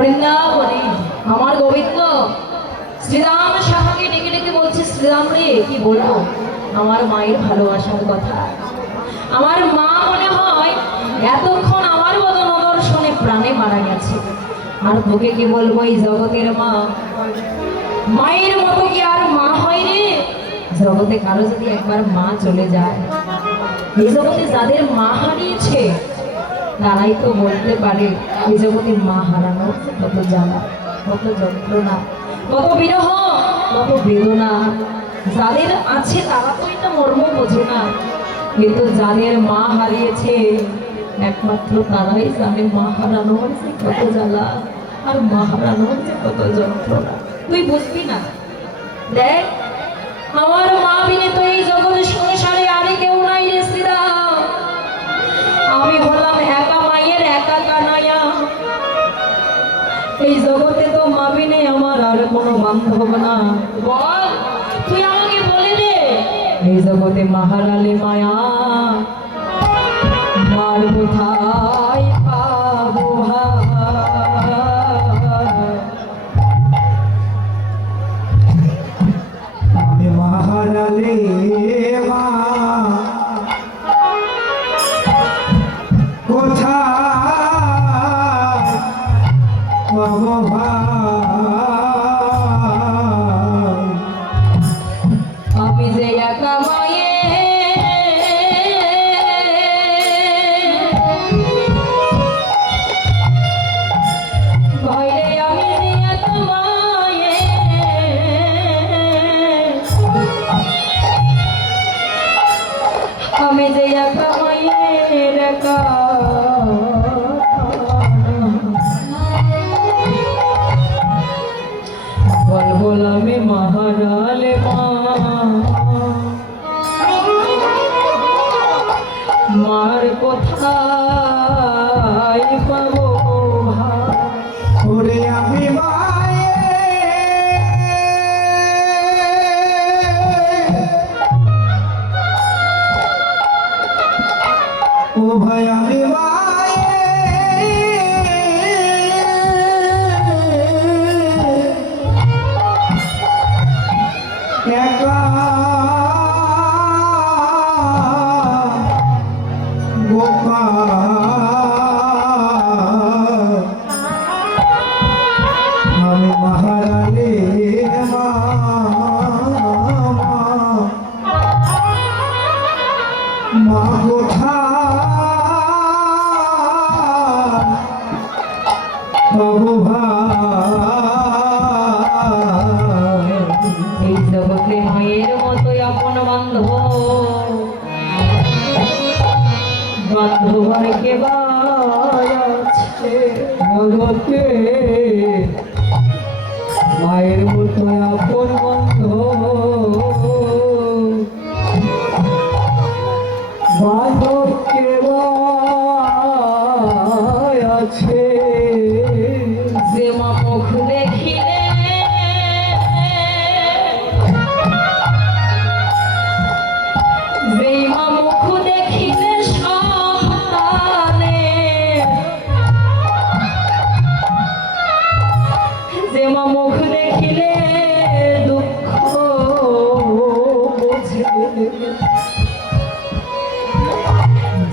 বৃন্দাবনে আমার গোবিন্দ, শ্রীরাম সাহাকে ডেকে ডেকে বলছে, শ্রীরাম রে, কি বলব আমার মায়ের ভালোবাসার কথা। আমার মা মনে হয় এতক্ষণ আমার বদন দর্শনে প্রাণে মারা গেছে। আর তোকে কি বলব এই জগতের মা? মায়ের মতো কি আর মা হয় রে? জগতে কারও যদি একবার মা চলে যায়, এই জগতে যাদের মা হারিয়েছে তারাই তো বলতে পারে, এই জগতে মা হারানো কত জ্বালা, কত যন্ত্রণা, কত বিরহ, কত বেদনা। যাদের আছে তারা তো এটা মর্ম বোঝে না, কিন্তু যাদের মা হারিয়েছে, একমাত্র তারাই জানে মা হারানো যে কত জ্বালা আর মা হারানো যে কত যন্ত্রণা। তুই বুঝবি না? দেখ, আমার মা বিনে তো এই জগতের এই জগতে তো মাবি নেই আমার আর কোনো বান্ধব না। বল তুই আমাকে বলে দে। এই জগতে মাহারালে মায়া মার কোথায় আর আছে।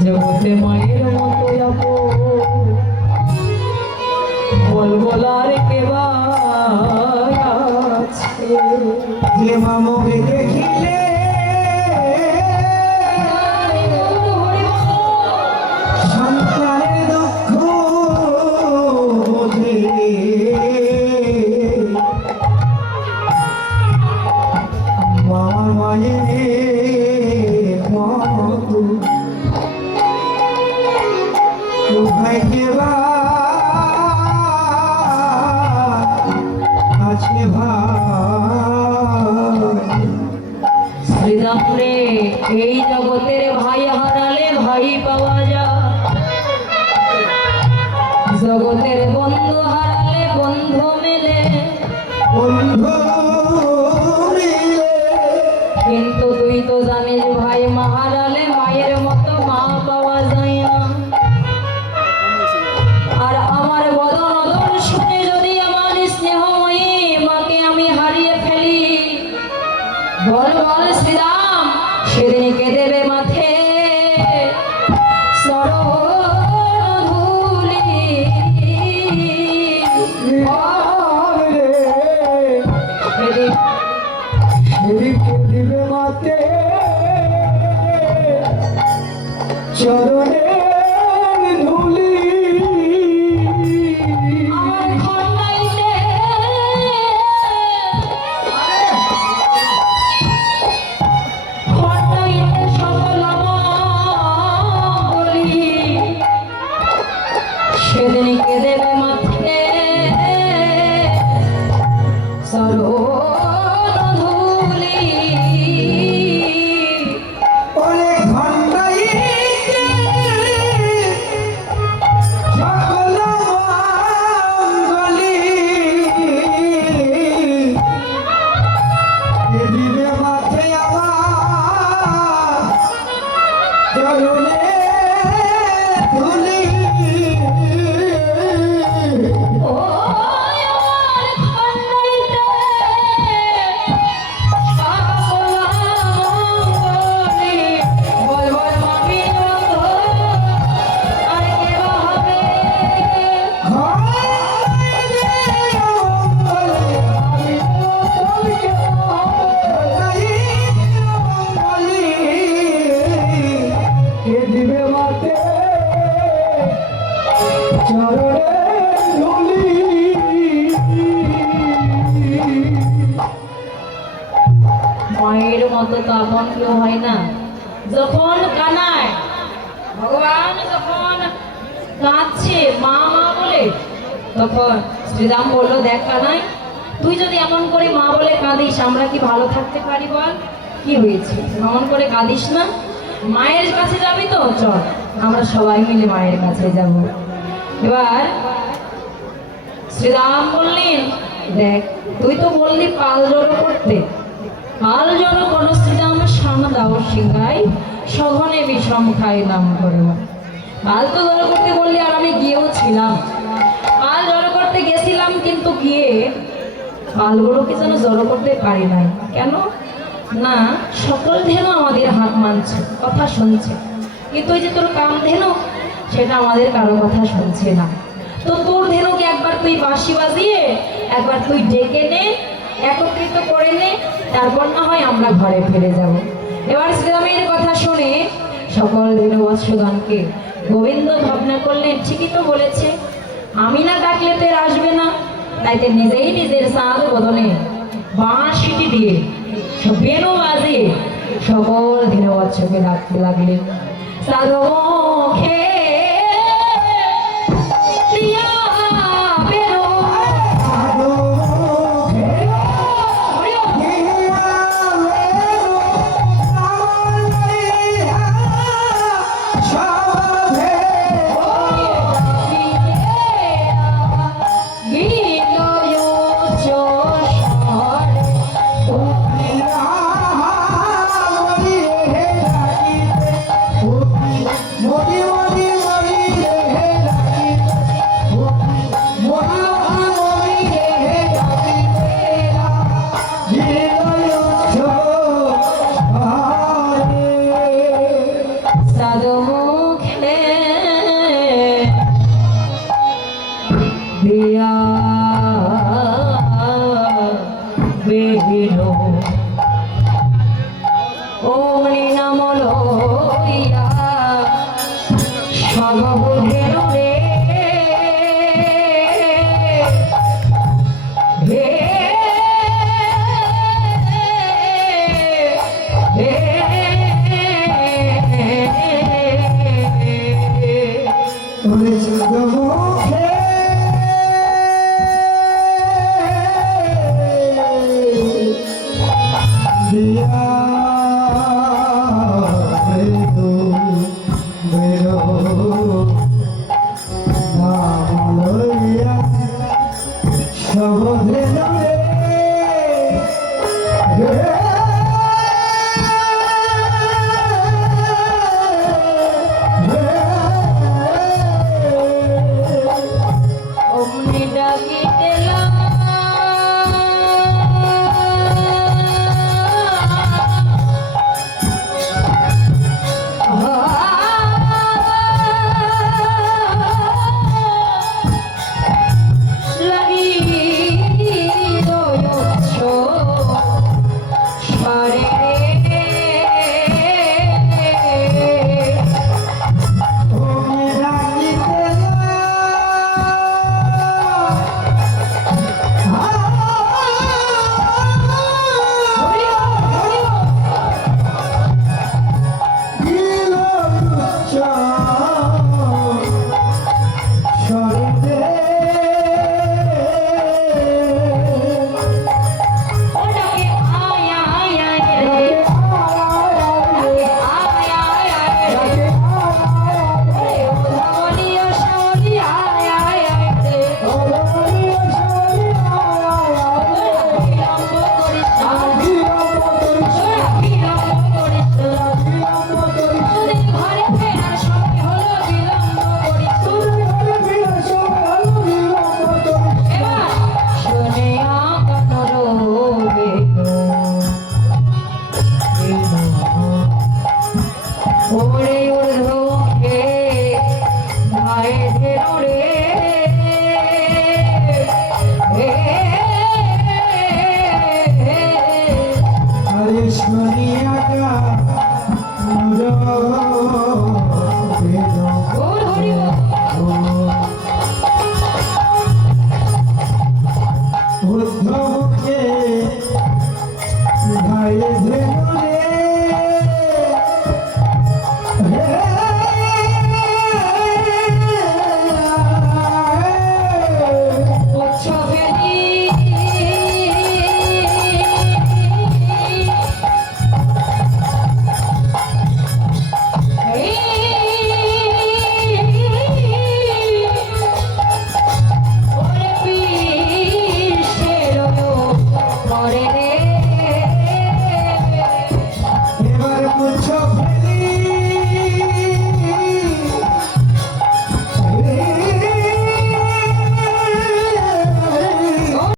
জগতে মায়ের মতো আপন বল বলার আছে। যে মামকে দেখিলে জগতের বন্ধু হারালে বন্ধু মেলে। কিন্তু তুই তো জানিস ভাই মায়ের মতো মা পাওয়া যায় না। আর আমার বদন শুনে যদি আমার স্নেহময়ী মাকে আমি হারিয়ে ফেলি। বল বল শ্রীরাম সেদিন কেঁদেবে মাথে মায়ের মতো তো কেউ হয় না। যখন কানায়, ভগবান যখন কাঁদছে, মা মা বলে, তখন শ্রীরাম বলল, দেখ কানায় তুই যদি এমন করে মা বলে কাঁদিস, আমরা কি ভালো থাকতে পারি বল? কি হয়েছে? এমন করে কাঁদিস না? মায়ের কাছে যাবি তো? চল, আমরা সবাই মিলে মায়ের কাছে যাব। এবার শ্রীরাম বললেন, দেখ, তুই তো বললি পাল জড়ো করতে। পাল জড়ো কোনো শ্রীরাম সান দাও সিংহাই সঘনে বিষম খাই নাম করে। পাল তো জড়ো করতে বললি, আর আমি গিয়েও ছিলাম। পাল জড়ো করতে গেছিলাম, কিন্তু গিয়ে পালগুলোকে যেন জড়ো করতে পারি নাই। কেন? না সকল ধেনু আমাদের হাত মানছে, কথা শুনছে। কিন্তু ওই যে তোর কাম ধেনু সেটা আমাদের কারও কথা শুনছে না। তো তোর ধেনুকে একবার তুই বাঁশি বাজিয়ে, একবার তুই ডেকে নে, একত্রিত করে নে, তারপর না হয় আমরা ঘরে ফিরে যাব। এবার শ্রীরামের কথা শুনে সকল ধেনু বৎসগণকে গোবিন্দ ভাবনা করলেন, ঠিকই তো বলেছে, আমি না ডাকলে তো আসবে না। তাই নিজেই নিজের সাদ বদলে বাঁশিটি দিয়ে বেনু বাজে সকল ধীরবৎসকে ডাকতে লাগলেন। সাধু